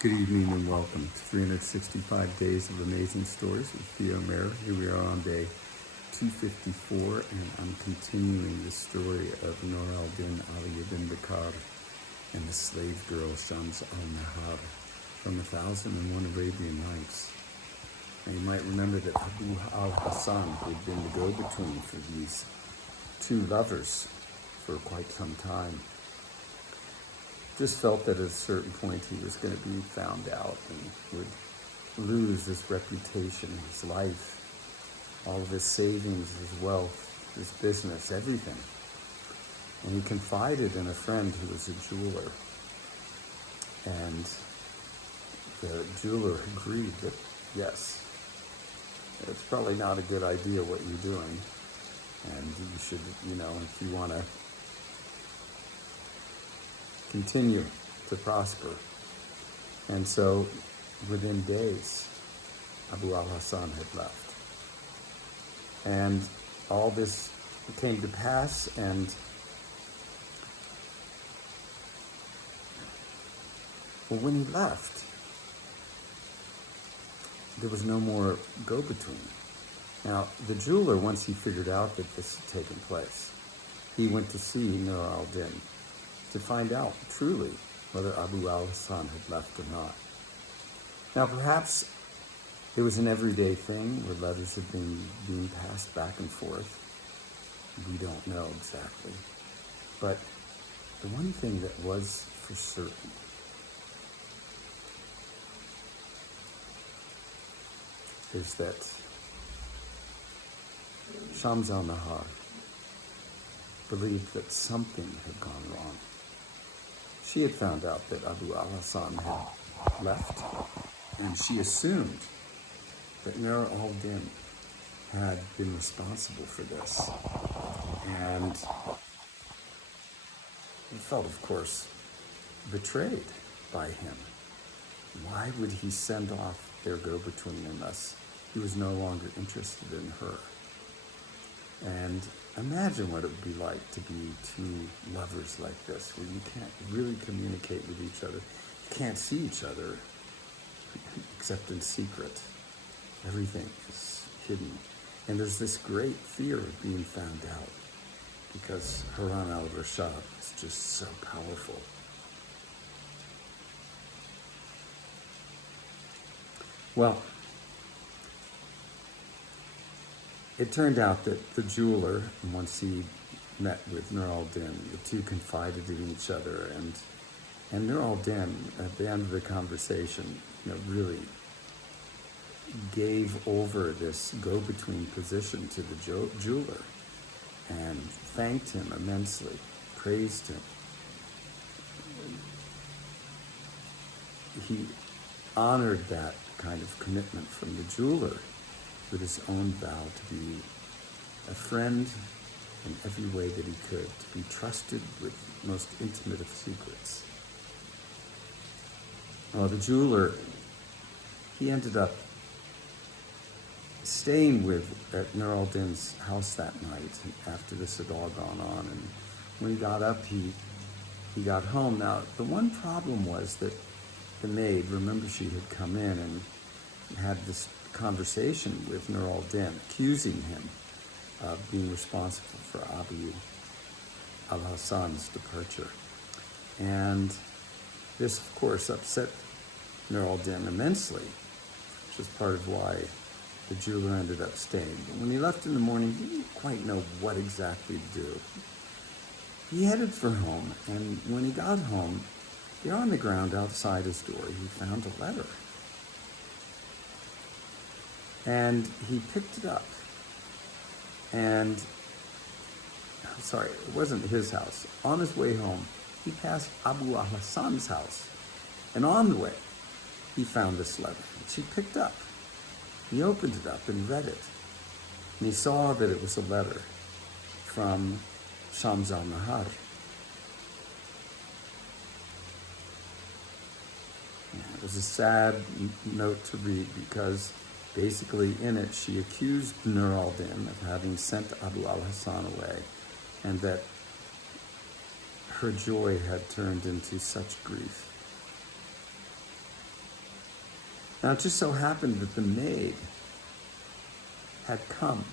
Good evening and welcome to 365 Days of Amazing Stories with Theo Mayer. Here we are on day 254, and I'm continuing the story of Nur al-Din Ali ibn Bakar and the slave girl Shams al-Nahar from 1001 Arabian Nights. And you might remember that Abu al-Hassan had been the go-between for these two lovers for quite some time. Just felt that at a certain point he was going to be found out and would lose his reputation, his life, all of his savings, his wealth, his business, everything. And he confided in a friend who was a jeweler. And the jeweler agreed that, yes, it's probably not a good idea what you're doing. And you should, if you want to continue to prosper. And so within days, Abu al-Hassan had left. And all this came to pass, and when he left, there was no more go-between. Now, the jeweler, once he figured out that this had taken place, he went to see Nur al-Din to find out truly whether Abu al-Hassan had left or not. Now, perhaps it was an everyday thing where letters had been being passed back and forth. We don't know exactly. But the one thing that was for certain is that Shams al-Nahar believed that something had gone wrong. She had found out that Abu al-Hassan had left, and she assumed that Nur al-Din had been responsible for this. And he felt, of course, betrayed by him. Why would he send off their go-between unless he was no longer interested in her? And imagine what it would be like to be two lovers like this, where you can't really communicate with each other. You can't see each other except in secret. Everything is hidden. And there's this great fear of being found out because Harun al-Rashid is just so powerful. Well, it turned out that the jeweler, once he met with Nur al-Din, the two confided in each other, and Nur al-Din, at the end of the conversation, really gave over this go-between position to the jeweler and thanked him immensely, praised him. He honored that kind of commitment from the jeweler with his own vow to be a friend in every way that he could, to be trusted with most intimate of secrets. Well, the jeweler, he ended up staying at Nur al-Din's house that night after this had all gone on. And when he got up, he got home. Now, the one problem was that the maid, remember, she had come in and had this conversation with Nur al-Din, accusing him of being responsible for Abu al-Hassan's departure. And this, of course, upset Nur al-Din immensely, which is part of why the jeweler ended up staying. But when he left in the morning, he didn't quite know what exactly to do. He headed for home, and when he got home, there on the ground outside his door, he found a letter. And he picked it up, and, it wasn't his house. On his way home, he passed Abu al-Hassan's house, and on the way, he found this letter, which he picked up. He opened it up and read it, and he saw that it was a letter from Shams al-Nahar. It was a sad note to read because basically in it she accused Nur al-Din of having sent Abu al-Hassan away, and that her joy had turned into such grief. Now, it just so happened that the maid had come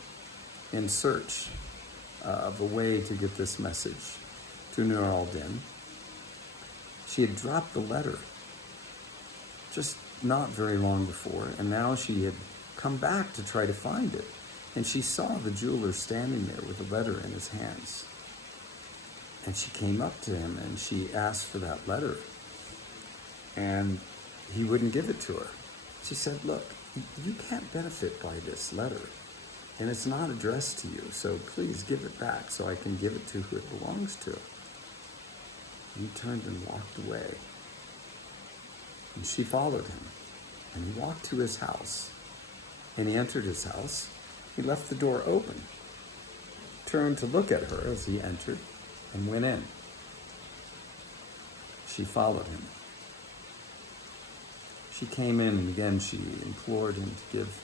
in search of a way to get this message to Nur al-Din. She had dropped the letter just not very long before, and now she had come back to try to find it. And she saw the jeweler standing there with a letter in his hands. And she came up to him and she asked for that letter. And he wouldn't give it to her. She said, look, you can't benefit by this letter. And it's not addressed to you, so please give it back so I can give it to who it belongs to. And he turned and walked away. And she followed him. And he walked to his house. And he entered his house. He left the door open, turned to look at her as he entered, and went in. She followed him. She came in, and again she implored him to give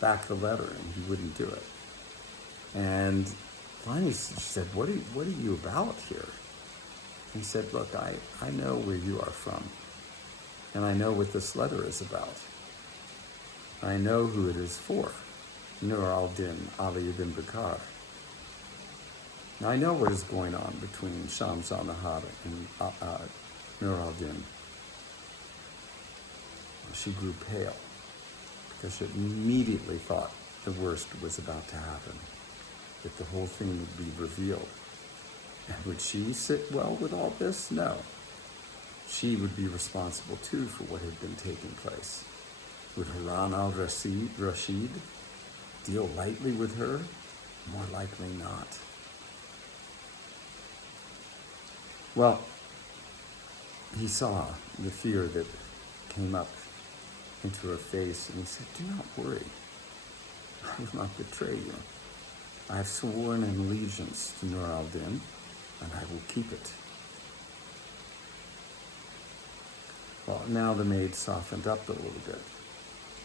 back the letter, and he wouldn't do it. And finally she said, what are you about here? And he said, look, I know where you are from, and I know what this letter is about. I know who it is for. Nur al-Din Ali ibn Bakar. Now I know what is going on between Shams al-Nahar and Nur al-Din. She grew pale because she immediately thought the worst was about to happen, that the whole thing would be revealed. And would she sit well with all this? No. She would be responsible too for what had been taking place. Would Harun al-Rashid deal lightly with her? More likely not. Well, he saw the fear that came up into her face, and he said, do not worry. I will not betray you. I have sworn an allegiance to Nur al-Din, and I will keep it. Well, now the maid softened up a little bit.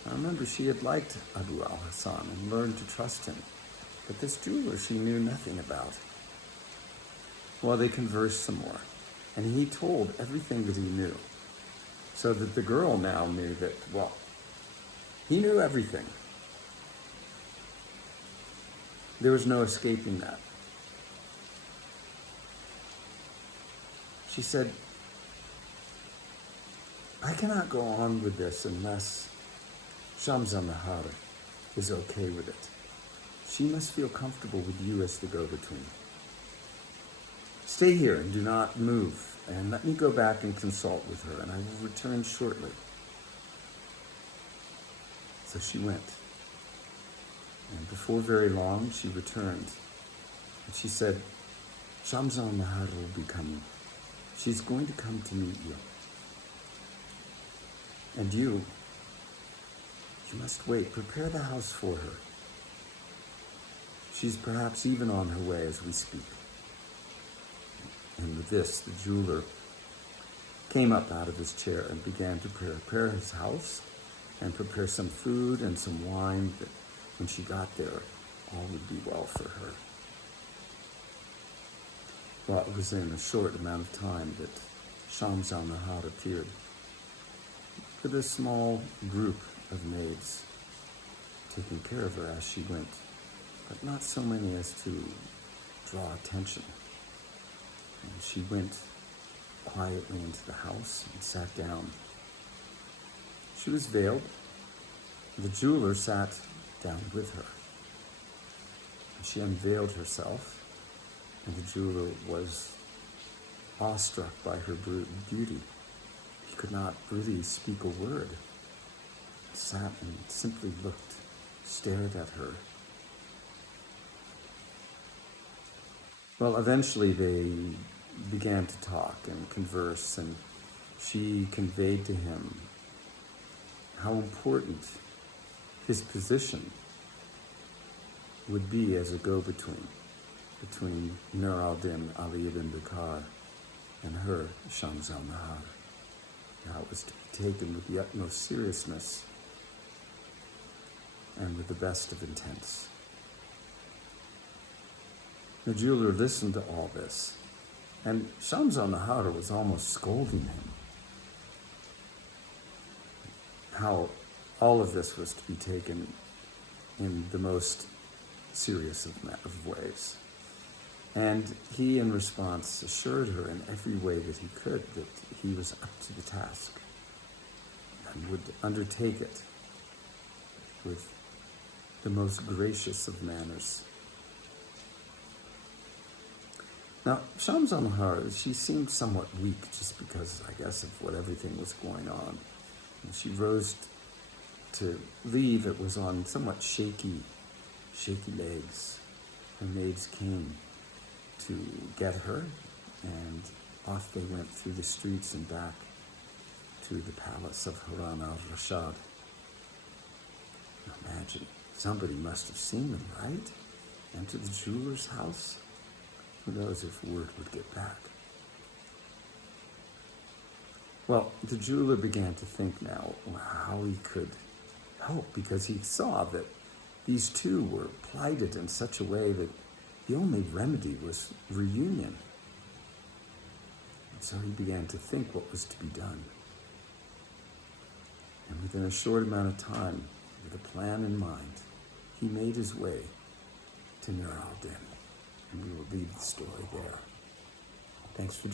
I remember she had liked Abu al-Hassan and learned to trust him, but this jeweler she knew nothing about. Well, they conversed some more, and he told everything that he knew, so that the girl now knew that, well, he knew everything. There was no escaping that. She said, I cannot go on with this unless Shams al-Nahar is okay with it. She must feel comfortable with you as the go-between. Stay here and do not move, and let me go back and consult with her, and I will return shortly. So she went. And before very long, she returned. And she said, Shams al-Nahar will be coming. She's going to come to meet you. And you must wait. Prepare the house for her. She's perhaps even on her way as we speak. And with this, the jeweler came up out of his chair and began to prepare his house and prepare some food and some wine that when she got there, all would be well for her. Well, it was in a short amount of time that Shams al-Nahar appeared with a small group of maids taking care of her as she went, but not so many as to draw attention. And she went quietly into the house and sat down. She was veiled. The jeweler sat down with her. She unveiled herself, and the jeweler was awestruck by her beauty. He could not really speak a word. He sat and simply looked, stared at her. Well, eventually they began to talk and converse, and she conveyed to him how important his position would be as a go-between between Nur al-Din Ali ibn Bakar and her, Shams al-Nahar. How it was to be taken with the utmost seriousness and with the best of intents. The jeweler listened to all this, and Shams al-Nahar was almost scolding him. How all of this was to be taken in the most serious of ways. And he, in response, assured her in every way that he could that he was up to the task and would undertake it with the most gracious of manners. Now, Shams al-Nahar, she seemed somewhat weak just because, I guess, of what everything was going on. When she rose to leave, it was on somewhat shaky legs. Her maids came to get her, and off they went through the streets and back to the palace of Harun al-Rashid. Imagine, somebody must have seen them, right? Enter the jeweler's house. Who knows if word would get back? Well, the jeweler began to think now how he could help, because he saw that these two were plighted in such a way that the only remedy was reunion. And so he began to think what was to be done. And within a short amount of time, with a plan in mind, he made his way to Nur al-Din. And we will leave the story there. Thanks for joining.